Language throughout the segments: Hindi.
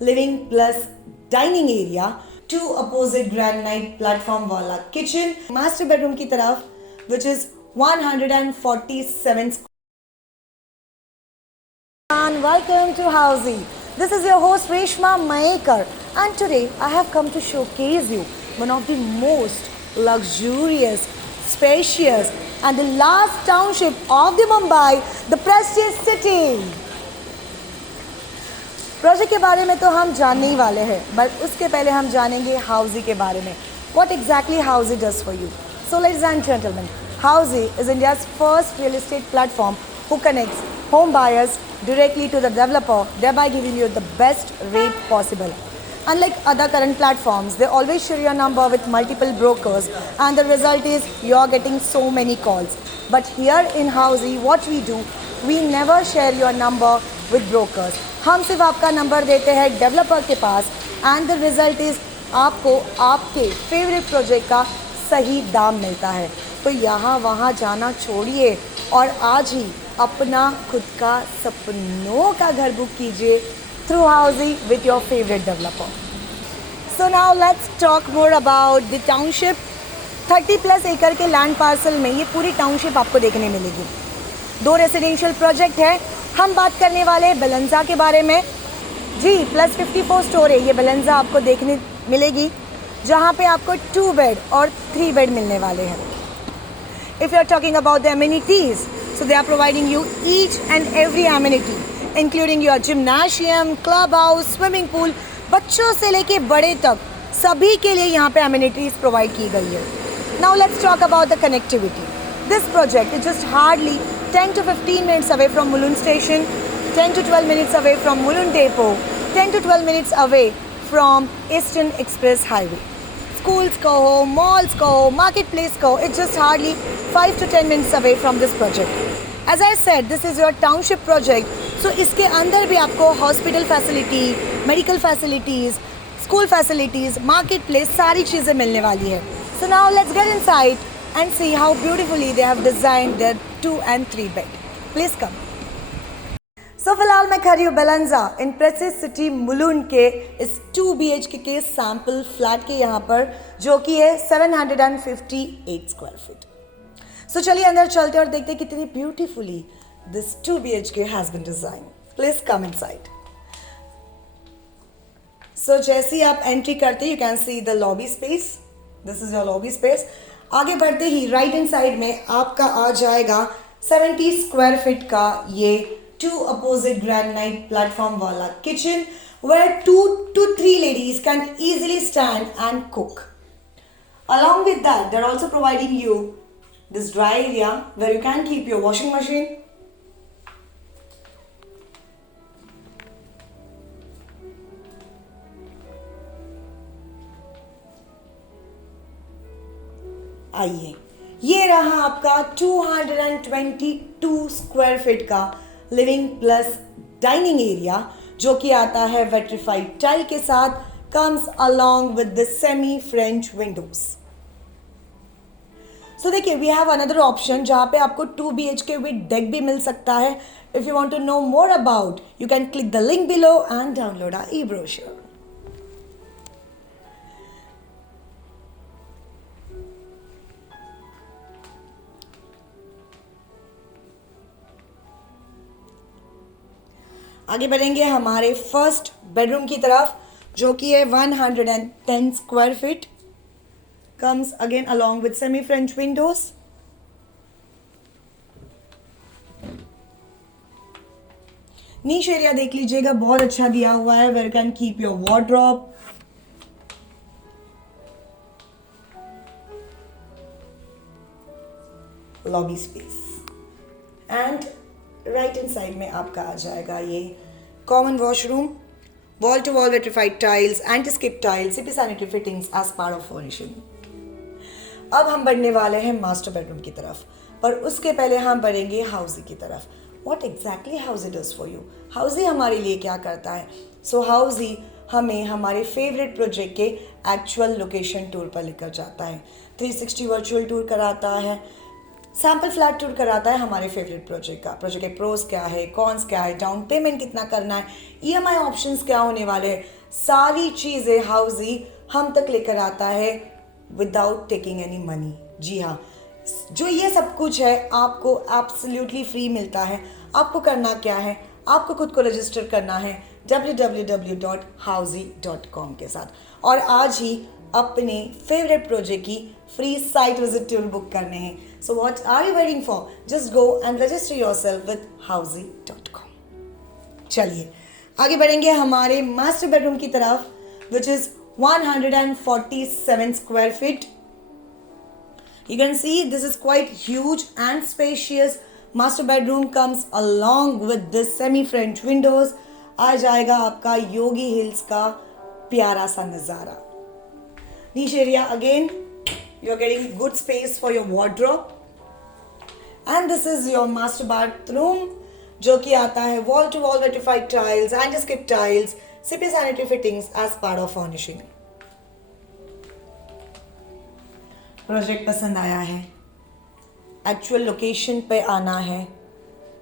living plus dining area, two opposite granite platform wala kitchen, master bedroom की तरफ which is 147 and welcome to Housey. This is your host Reshma Maekar and today I have come to showcase you one of the most luxurious, spacious and the last township of the Mumbai, the Prestige City. Project के बारे में तो हम जानने ही वाले हैं, बट उसके पहले हम जानेंगे हाउजी के बारे में. What exactly Housey does for you? So ladies and gentlemen, Housey is India's first real estate platform who connects home buyers directly to the developer, thereby giving you the best rate possible. Unlike other current platforms, they always share your number with multiple brokers and the result is you're getting so many calls. But here in Housey, what we do, we never share your number with brokers. हम सिर्फ आपका नंबर देते हैं डेवलपर के पास एंड द रिजल्ट इज़ आपको आपके फेवरेट प्रोजेक्ट का सही दाम मिलता है. तो यहाँ वहाँ जाना छोड़िए और आज ही अपना खुद का सपनों का घर बुक कीजिए through housie with your favourite developer. So now let's talk more about the township. 30+ एकड़ के लैंड पार्सल में ये पूरी टाउनशिप आपको देखने मिलेगी. 2 रेसिडेंशियल प्रोजेक्ट है. हम बात करने वाले बेलेंजा के बारे में. जी +54 स्टोर है ये बेलेंजा आपको देखने मिलेगी, जहाँ पे आपको 2 बेड और 3 बेड मिलने वाले हैं. If you are talking about the amenities, so they are providing you each and every amenity including your gymnasium, club house, swimming pool. बच्चों से लेके बड़े तक सभी के लिए यहाँ पे एमिनिटीज़ प्रोवाइड की गई है. Now let's talk about the connectivity. This project is just hardly 10 to 15 minutes away from Mulund station, 10 to 12 minutes away from Mulund depot, 10 to 12 minutes away from Eastern Express Highway. Schools कहो, malls कहो, marketplace कहो, it's just hardly 5 to 10 minutes away from this project. As I said, this is your township project, so इसके अंदर भी आपको hospital facility, medical facilities, school facilities, marketplace सारी चीज़ें मिलने वाली है. So now let's get inside and see how beautifully they have designed their 2 and 3 bed. Please come. So फिलहाल मैं खड़ी हूँ बेलेंजा इन प्रेस्टीज सिटी मुलुंड के इस 2 BHK के सैम्पल फ्लैट के यहाँ पर, जो कि है 758 स्क्वायर फीट. सो चलिए अंदर चलते और देखते कितनी beautifully this 2 BHK has been design. Please come inside. So जैसे ही आप एंट्री करते you can see the lobby space. This is your lobby space. आगे बढ़ते ही राइट हैंड साइड में आपका आ जाएगा 70 स्क्वायर फीट का ये 2 अपोजिट ग्रेनाइट प्लेटफॉर्म वाला kitchen where 2 to 3 ladies can easily stand and cook. Along with that, they're also providing you this dry area where you can keep your washing machine. आइए, ये रहा आपका 222 स्क्वायर फीट का लिविंग प्लस डाइनिंग एरिया, जो कि आता है वेट्रीफाइड टाइल के साथ, comes along with the semi French windows. So देखिए, वी हैव अनदर ऑप्शन जहाँ पे आपको 2 BHK विद डेक भी मिल सकता है. If you want to know more about, you can click the link below and download our e brochure. आगे बढ़ेंगे हमारे फर्स्ट बेडरूम की तरफ, जो कि है 110 square feet. Comes again along with semi French windows. Niche area देख लीजिएगा, बहुत अच्छा दिया हुआ है. Where can keep your wardrobe. Lobby space and right hand side में आपका आ जाएगा ये common washroom, wall to wall vitrified tiles, anti skip tiles, CP sanitary fittings as part of furnishing. अब हम बढ़ने वाले हैं मास्टर बेडरूम की तरफ, पर उसके पहले हम बढ़ेंगे हाउजी की तरफ. What exactly housie does for you? Housie हमारे लिए क्या करता है? सो हाउजी हमें हमारे फेवरेट प्रोजेक्ट के एक्चुअल लोकेशन टूर पर लेकर जाता है. 360 वर्चुअल टूर कराता है. सैम्पल फ्लैट टूर कराता है हमारे फेवरेट प्रोजेक्ट का। प्रोजेक्ट के प्रोस क्या है, कॉन्स क्या है, डाउन पेमेंट कितना करना है, ईएमआई ऑप्शंस क्या होने वाले हैं, सारी चीज़ें हाउजी हम तक लेकर आता है विदाउट टेकिंग एनी मनी। जी हाँ, जो ये सब कुछ है आपको एब्सोल्युटली फ्री मिलता है। आपको करना क्या है, आपको खुद को रजिस्टर करना है www.housey.com के साथ, और आज ही अपने फेवरेट प्रोजेक्ट की free site visit tour book करने हैं। So what are you waiting for? Just go and register yourself with housey.com। चलिए आगे बढ़ेंगे हमारे मास्टर बेडरूम की तरफ, which is 147 square feet. You can see this is quite huge and spacious. Master bedroom comes along with this semi-French windows. आ जाएगा आपका योगी हिल्स का प्यारा सा नज़ारा। Niche area again, you're getting good space for your wardrobe. And this is your master bathroom, जो कि आता है wall to wall rectified tiles, anti-skip tiles, CP sanitary fittings as part of furnishing. Project पसंद आया है, एक्चुअल लोकेशन पे आना है,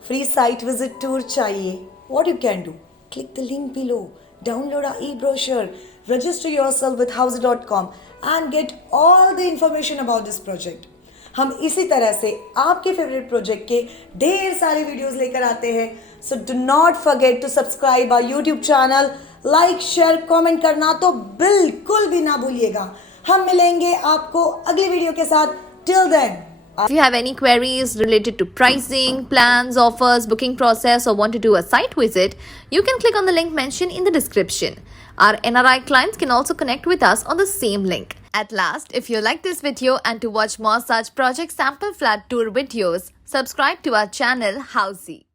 फ्री साइट विजिट टूर चाहिए, what you can do, click the link below, download our e brochure, register yourself with housey.com and get all the information about this project. हम इसी तरह से आपके फेवरेट प्रोजेक्ट के ढेर सारे वीडियोस लेकर आते हैं। So do not forget to subscribe our YouTube channel, like share comment करना तो बिल्कुल भी ना भूलिएगा। हम मिलेंगे आपको अगली वीडियो के साथ। Till then, If you have any queries related to pricing, plans, offers, booking process, or want to do a site visit, you can click on the link mentioned in the description. Our NRI clients can also connect with us on the same link. At last, if you like this video and to watch more such project sample flat tour videos, subscribe to our channel Housey.